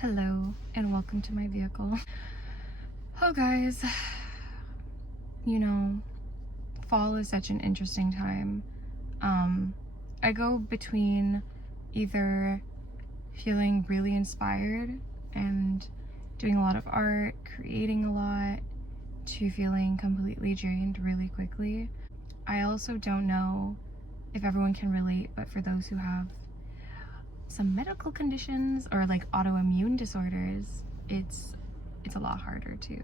Hello and welcome to my vehicle. Oh guys, fall is such an interesting time. I go between either feeling really inspired and doing a lot of art, creating a lot, to feeling completely drained really quickly. I also don't know if everyone can relate, but for those who have some medical conditions or like autoimmune disorders, it's a lot harder too.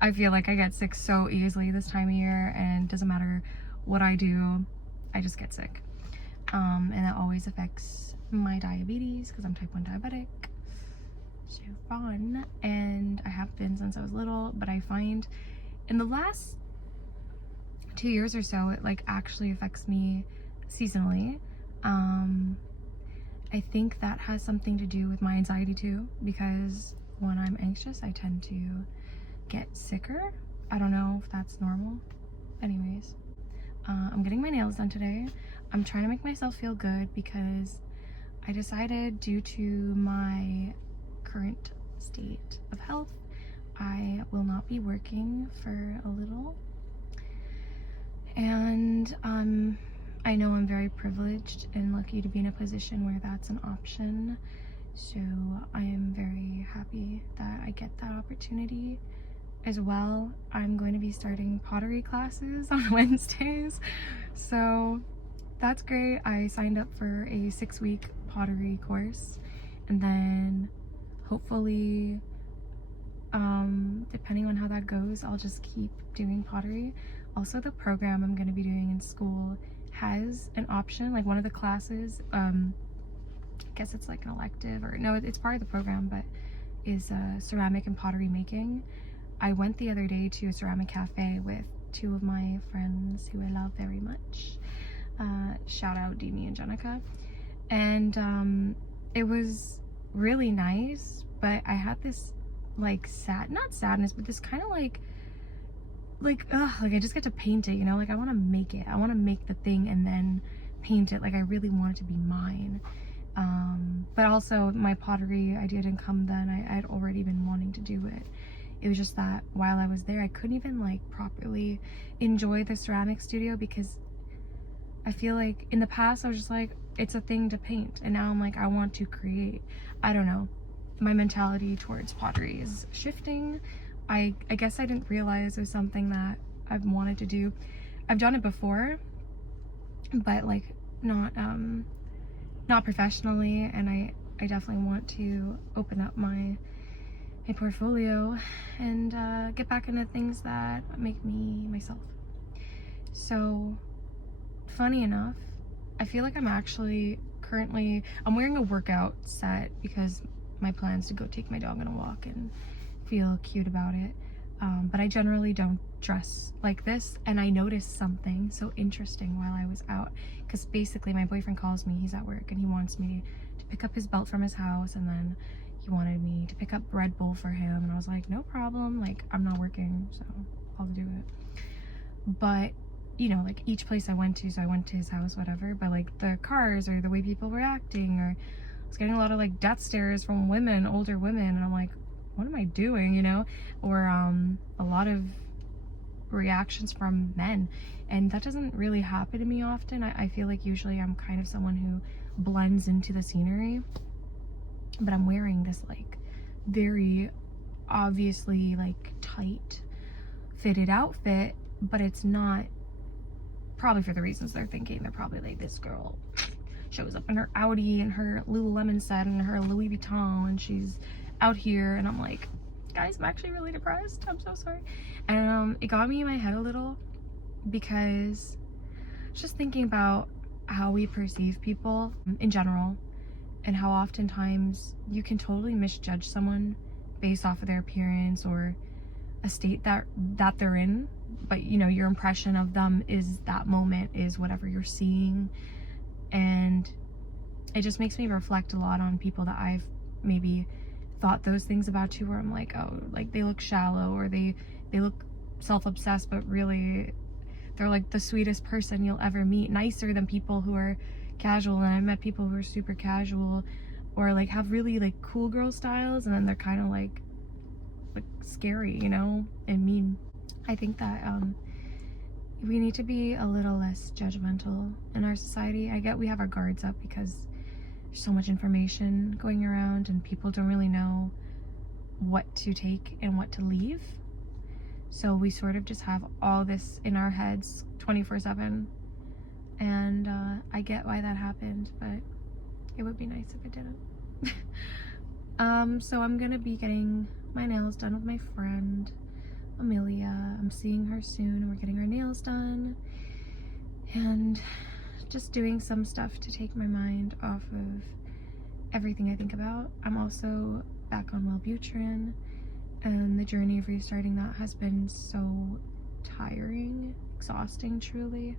I feel like I get sick so easily this time of year, and doesn't matter what I do, I just get sick. And that always affects my diabetes because I'm type 1 diabetic. So fun. And I have been since I was little, but I find in the last 2 years or so, it like actually affects me seasonally. I think that has something to do with my anxiety too, because when I'm anxious, I tend to get sicker. I don't know if that's normal. Anyways, I'm getting my nails done today. I'm trying to make myself feel good because I decided, due to my current state of health, I will not be working for a little. And I know I'm very privileged and lucky to be in a position where that's an option. So I am very happy that I get that opportunity. As well, I'm going to be starting pottery classes on Wednesdays. So that's great. I signed up for a 6-week pottery course, and then hopefully, depending on how that goes, I'll just keep doing pottery. Also, the program I'm going to be doing in school has an option, like one of the classes, I guess it's like an elective, or no, it's part of the program, but is ceramic and pottery making. I went the other day to a ceramic cafe with 2 of my friends who I love very much. Shout out Demi and Jenica. And it was really nice, but I had this like not sadness, but this kind of like I just get to paint it, like I want to make it. I want to make the thing and then paint it. Like I really want it to be mine. But also my pottery idea didn't come then. I'd already been wanting to do it. It was just that while I was there, I couldn't even like properly enjoy the ceramic studio, because I feel like in the past I was just like, it's a thing to paint, and now I'm like, I want to create. I don't know. My mentality towards pottery is shifting. I guess I didn't realize it was something that I've wanted to do. I've done it before, but like not professionally, and I definitely want to open up my portfolio and get back into things that make me myself. So funny enough, I feel like I'm actually I'm wearing a workout set because my plan is to go take my dog on a walk and feel cute about it, but I generally don't dress like this. And I noticed something so interesting while I was out, because basically my boyfriend calls me, he's at work, and he wants me to pick up his belt from his house, and then he wanted me to pick up Red Bull for him, and I was like, no problem, like I'm not working, so I'll do it. But like each place I went to, so I went to his house, whatever, but like the cars or the way people were acting, or I was getting a lot of like death stares from women, older women, and I'm like, what am I doing, or a lot of reactions from men, and that doesn't really happen to me often. I feel like usually I'm kind of someone who blends into the scenery, but I'm wearing this like very obviously like tight fitted outfit, but it's not, probably for the reasons they're thinking. They're probably like, this girl shows up in her Audi and her Lululemon set and her Louis Vuitton, and she's out here. And I'm like, guys, I'm actually really depressed, I'm so sorry. And it got me in my head a little, because just thinking about how we perceive people in general, and how oftentimes you can totally misjudge someone based off of their appearance or a state that they're in, but your impression of them is that moment is whatever you're seeing. And it just makes me reflect a lot on people that I've maybe thought those things about too, where I'm like, oh, like they look shallow, or they look self-obsessed, but really they're like the sweetest person you'll ever meet, nicer than people who are casual. And I've met people who are super casual, or like have really like cool girl styles, and then they're kind of like scary, you know, and mean. I think that we need to be a little less judgmental in our society. I get we have our guards up because there's so much information going around and people don't really know what to take and what to leave. So we sort of just have all this in our heads 24/7. And I get why that happened, but it would be nice if it didn't. So I'm gonna be getting my nails done with my friend Amelia. I'm seeing her soon. We're getting our nails done and just doing some stuff to take my mind off of everything I think about. I'm also back on Wellbutrin, and the journey of restarting that has been so tiring, exhausting, truly.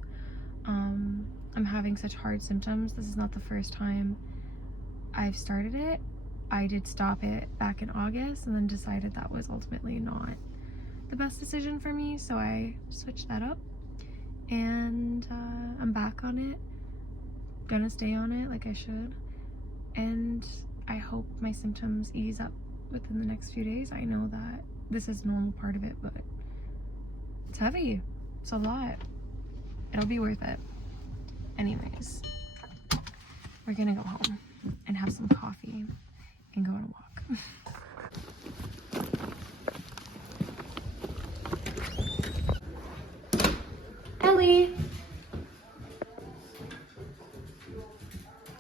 I'm having such hard symptoms. This is not the first time I've started it. I did stop it back in August and then decided that was ultimately not the best decision for me, so I switched that up, and I'm back on it. Gonna stay on it like I should, and I hope my symptoms ease up within the next few days. I know that this is a normal part of it, but it's heavy. It's a lot. It'll be worth it. Anyways, we're gonna go home and have some coffee and go on a walk. Ellie!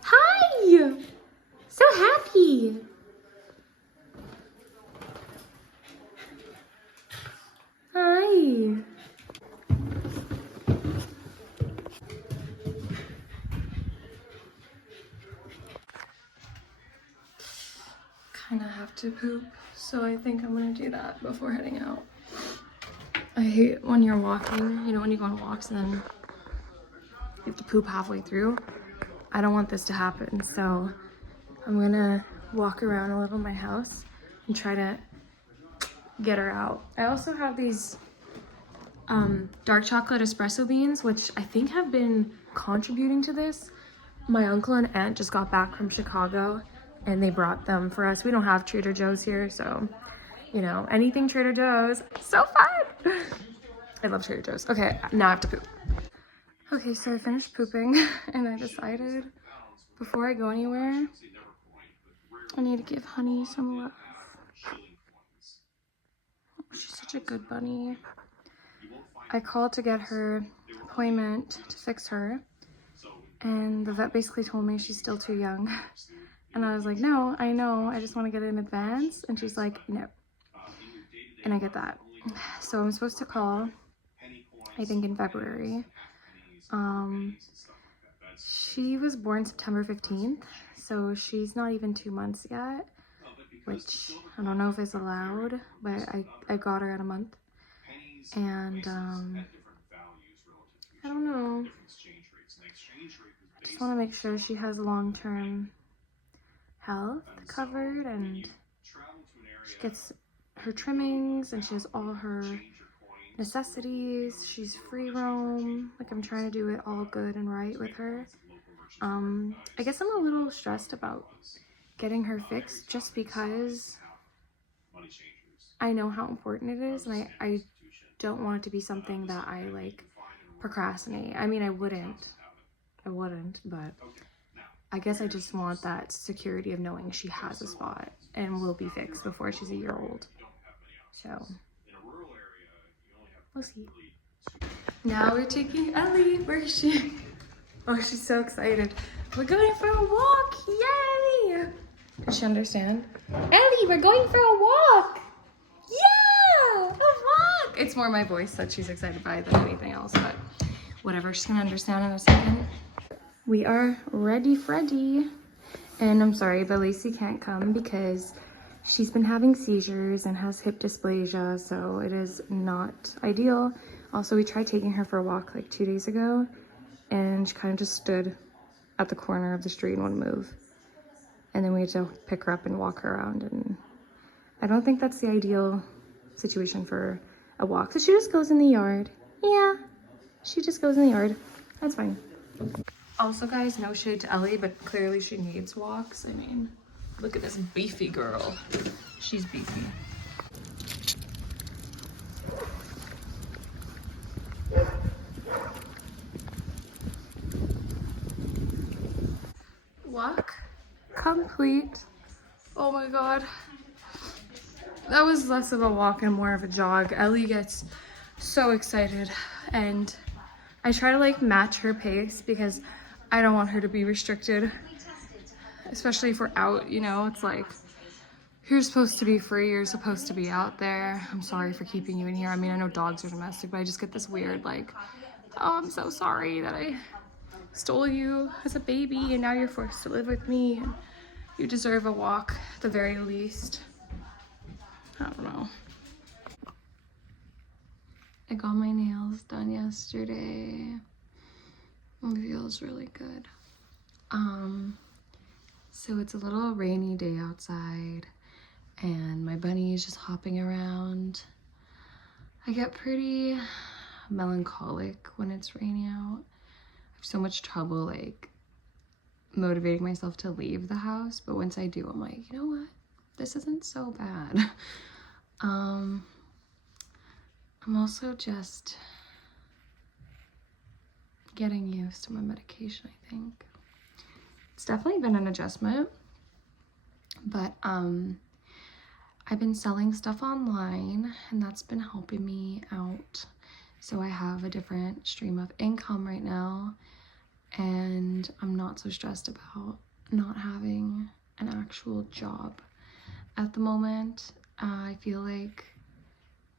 Hi! So happy! Hi! Kinda have to poop, so I think I'm gonna do that before heading out. I hate when you're walking, you know, when you go on walks and then you have to poop halfway through. I don't want this to happen, so I'm gonna walk around a little my house and try to get her out. I also have these dark chocolate espresso beans, which I think have been contributing to this. My uncle and aunt just got back from Chicago and they brought them for us. We don't have Trader Joe's here, so, you know, anything Trader Joe's, so fun! I love Trader Joe's. Okay, now I have to poop. Okay, so I finished pooping and I decided before I go anywhere, I need to give Honey some love. She's such a good bunny. I called to get her appointment to fix her, and the vet basically told me she's still too young. And I was like, no, I know, I just want to get it in advance. And she's like, no. And I get that. So I'm supposed to call, I think in February. She was born September 15th, so she's not even 2 months yet, which I don't know if is allowed, but I got her at a month. And I don't know. I just want to make sure she has long-term health covered, and she gets her trimmings and she has all her necessities. She's free roam. Like, I'm trying to do it all good and right with her. I guess I'm a little stressed about getting her fixed just because I know how important it is, and I don't want it to be something that I like procrastinate. I mean, I wouldn't, but I guess I just want that security of knowing she has a spot and will be fixed before she's a year old. So we'll see. Now we're taking Ellie. Where is she? Oh, she's so excited. We're going for a walk. Yay! Does she understand? Ellie, we're going for a walk. Yeah, a walk. It's more my voice that she's excited by than anything else, but whatever. She's gonna understand in a second. We are ready, Freddy. And I'm sorry, but Lacey can't come because she's been having seizures and has hip dysplasia, so it is not ideal. Also, we tried taking her for a walk like 2 days ago, and she kind of just stood at the corner of the street and wouldn't move. And then we had to pick her up and walk her around, and I don't think that's the ideal situation for a walk. So she just goes in the yard. Yeah, she just goes in the yard. That's fine. Also, guys, no shade to Ellie, but clearly she needs walks. I mean, Look at this beefy girl. She's beefy. Walk complete. Oh my god. That was less of a walk and more of a jog. Ellie gets so excited and I try to like match her pace because I don't want her to be restricted, especially if we're out, you know. It's like, you're supposed to be free, you're supposed to be out there. I'm sorry for keeping you in here. I mean, I know dogs are domestic, but I just get this weird like, oh, I'm so sorry that I stole you as a baby and now you're forced to live with me and you deserve a walk at the very least. I don't know. I got my nails done yesterday. It feels really good. So it's a little rainy day outside and my bunny is just hopping around. I get pretty melancholic when it's raining out. I have so much trouble like motivating myself to leave the house, but once I do, I'm like, you know what? This isn't so bad. I'm also just getting used to my medication, I think. It's definitely been an adjustment, but I've been selling stuff online and that's been helping me out. So I have a different stream of income right now and I'm not so stressed about not having an actual job at the moment. I feel like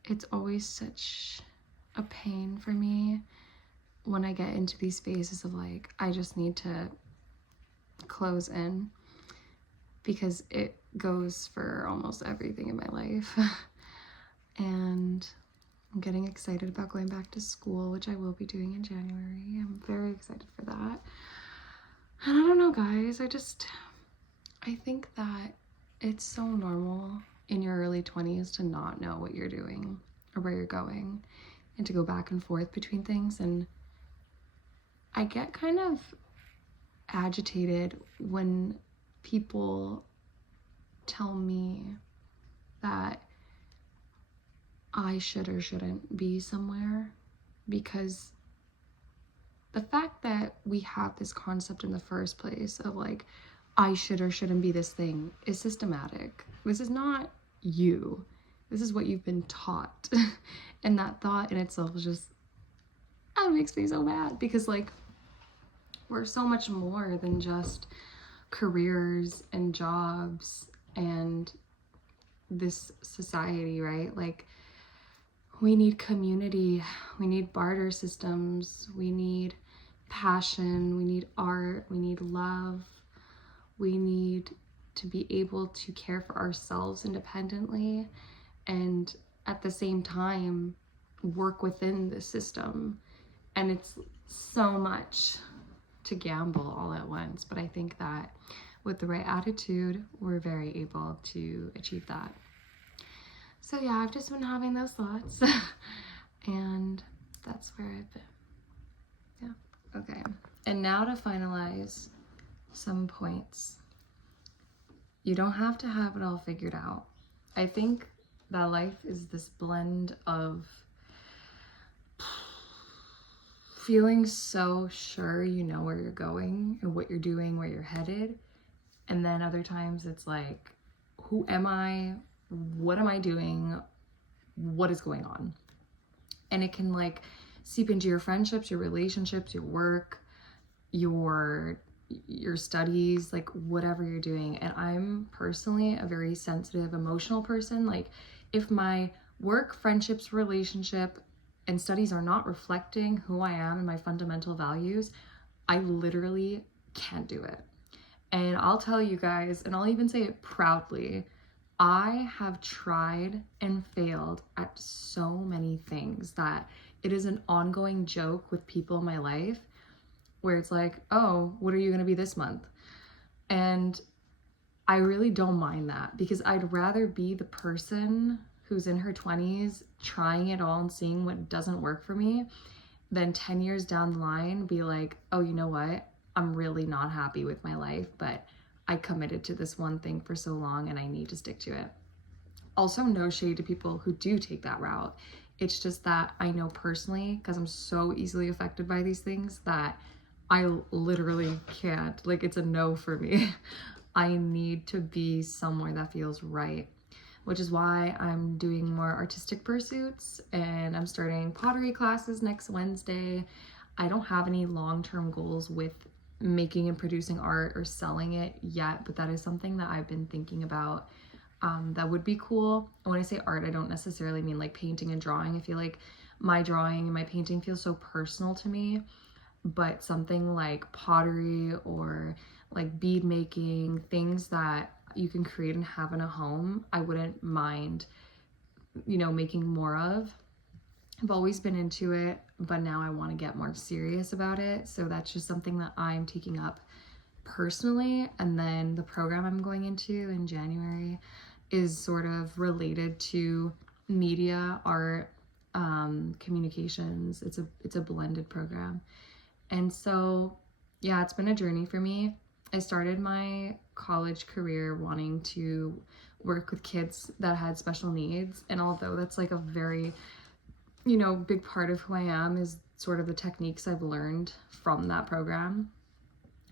it's always such a pain for me when I get into these phases of like, I just need to close in, because it goes for almost everything in my life. And I'm getting excited about going back to school, which I will be doing in January. I'm very excited for that. And I don't know, guys, I think that it's so normal in your early 20s to not know what you're doing or where you're going and to go back and forth between things. And I get kind of agitated when people tell me that I should or shouldn't be somewhere, because the fact that we have this concept in the first place of like, I should or shouldn't be this thing is systematic. This is not you. This is what you've been taught. And that thought in itself is just, it makes me so mad, because like, we're so much more than just careers and jobs and this society, right? Like, we need community, we need barter systems, we need passion, we need art, we need love, we need to be able to care for ourselves independently and at the same time work within the system. And it's so much to gamble all at once, but I think that with the right attitude, we're very able to achieve that. So yeah, I've just been having those thoughts and that's where I've been. Yeah. Okay. And now to finalize some points. You don't have to have it all figured out. I think that life is this blend of feeling so sure you know where you're going and what you're doing, where you're headed. And then other times it's like, who am I? What am I doing? What is going on? And it can like seep into your friendships, your relationships, your work, your studies, like whatever you're doing. And I'm personally a very sensitive, emotional person. Like if my work, friendships, relationship, and studies are not reflecting who I am and my fundamental values, I literally can't do it. And I'll tell you guys, and I'll even say it proudly, I have tried and failed at so many things that it is an ongoing joke with people in my life where it's like, oh, what are you gonna be this month? And I really don't mind that, because I'd rather be the person who's in her 20s trying it all and seeing what doesn't work for me than 10 years down the line be like, oh, you know what? I'm really not happy with my life, but I committed to this one thing for so long and I need to stick to it. Also, no shade to people who do take that route. It's just that I know personally, because I'm so easily affected by these things, that I literally can't. Like, it's a no for me. I need to be somewhere that feels right, which is why I'm doing more artistic pursuits and I'm starting pottery classes next Wednesday. I don't have any long-term goals with making and producing art or selling it yet, but that is something that I've been thinking about. That would be cool. And when I say art, I don't necessarily mean like painting and drawing. I feel like my drawing and my painting feels so personal to me, but something like pottery or like bead making, things that you can create and have in a home, I wouldn't mind, making more of. I've always been into it, but now I want to get more serious about it. So that's just something that I'm taking up personally. And then the program I'm going into in January is sort of related to media, art, communications. It's a blended program. And so, yeah, it's been a journey for me. I started my college career wanting to work with kids that had special needs. And although that's like a very, big part of who I am is sort of the techniques I've learned from that program.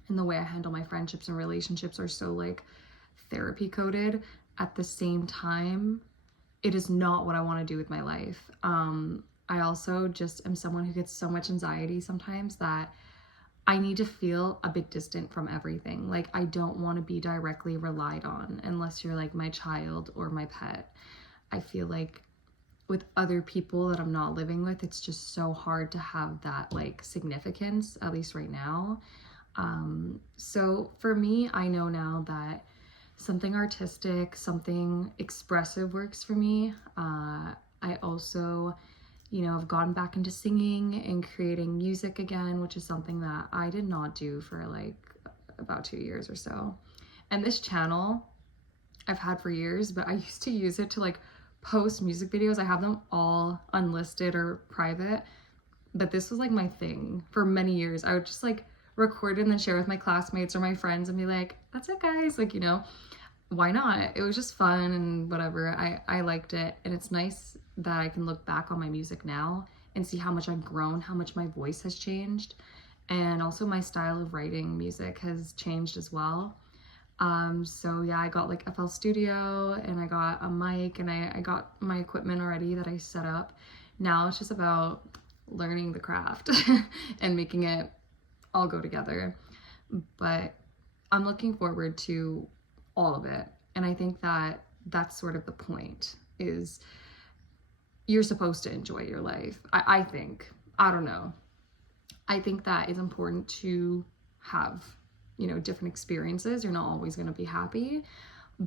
And the way I handle my friendships and relationships are so like therapy coded. At the same time, it is not what I want to do with my life. I also just am someone who gets so much anxiety sometimes that I need to feel a bit distant from everything. Like, I don't want to be directly relied on unless you're like my child or my pet. I feel like with other people that I'm not living with, it's just so hard to have that like significance, at least right now. So for me, I know now that something artistic, something expressive works for me. I also, have gotten back into singing and creating music again, which is something that I did not do for like about 2 years or so. And this channel I've had for years, but I used to use it to like post music videos. I have them all unlisted or private, but this was like my thing for many years. I would just like record it and then share with my classmates or my friends and be like, that's it guys, like, why not? It was just fun and whatever. I liked it, and it's nice that I can look back on my music now and see how much I've grown, how much my voice has changed, and also my style of writing music has changed as well. So yeah, I got like FL Studio and I got a mic and I got my equipment already that I set up. Now it's just about learning the craft and making it all go together. But I'm looking forward to all of it. And I think that that's sort of the point, is you're supposed to enjoy your life. I think, I don't know. I think that it's important to have, different experiences. You're not always going to be happy,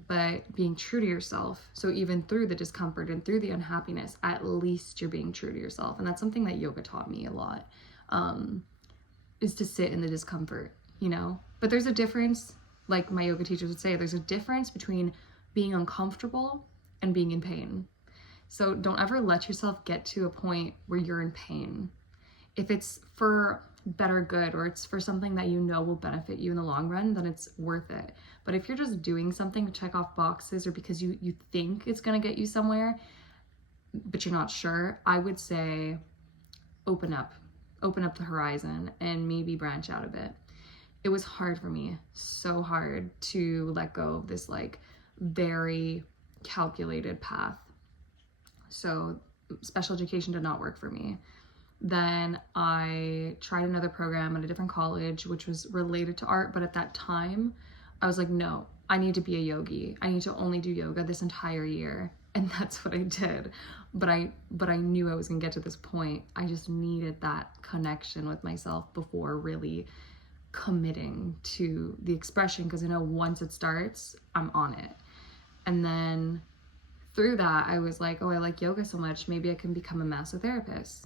but being true to yourself. So even through the discomfort and through the unhappiness, at least you're being true to yourself. And that's something that yoga taught me a lot, is to sit in the discomfort, But there's a difference, like my yoga teachers would say, there's a difference between being uncomfortable and being in pain. So don't ever let yourself get to a point where you're in pain. If it's for better good or it's for something that will benefit you in the long run, then it's worth it. But if you're just doing something to check off boxes or because you think it's going to get you somewhere, but you're not sure, I would say open up the horizon and maybe branch out a bit. It was hard for me, so hard to let go of this like very calculated path. So special education did not work for me. Then I tried another program at a different college, which was related to art. But at that time, I was like, no, I need to be a yogi. I need to only do yoga this entire year. And that's what I did. But I knew I was gonna get to this point. I just needed that connection with myself before really committing to the expression, because I know once it starts, I'm on it. And then through that, I was like, oh, I like yoga so much, maybe I can become a massotherapist.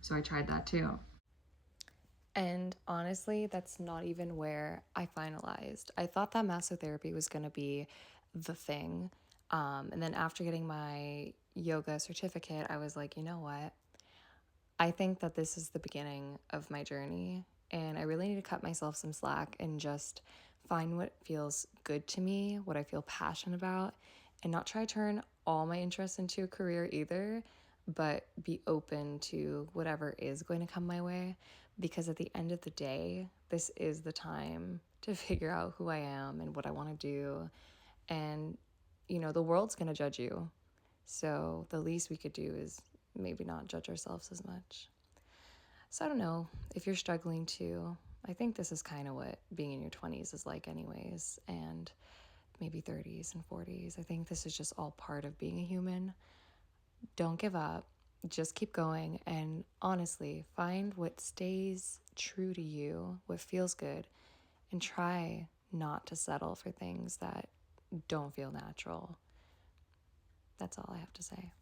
So I tried that too. And honestly, that's not even where I finalized. I thought that massotherapy was going to be the thing. And then after getting my yoga certificate, I was like, you know what? I think that this is the beginning of my journey. And I really need to cut myself some slack and just find what feels good to me, what I feel passionate about, and not try to turn all my interests into a career either, but be open to whatever is going to come my way. Because at the end of the day, this is the time to figure out who I am and what I want to do. And, you know, the world's going to judge you. So the least we could do is maybe not judge ourselves as much. So I don't know if you're struggling to. I think this is kind of what being in your 20s is like, anyways, and maybe 30s and 40s. I think this is just all part of being a human. Don't give up. Just keep going. And honestly, find what stays true to you, what feels good, and try not to settle for things that don't feel natural. That's all I have to say.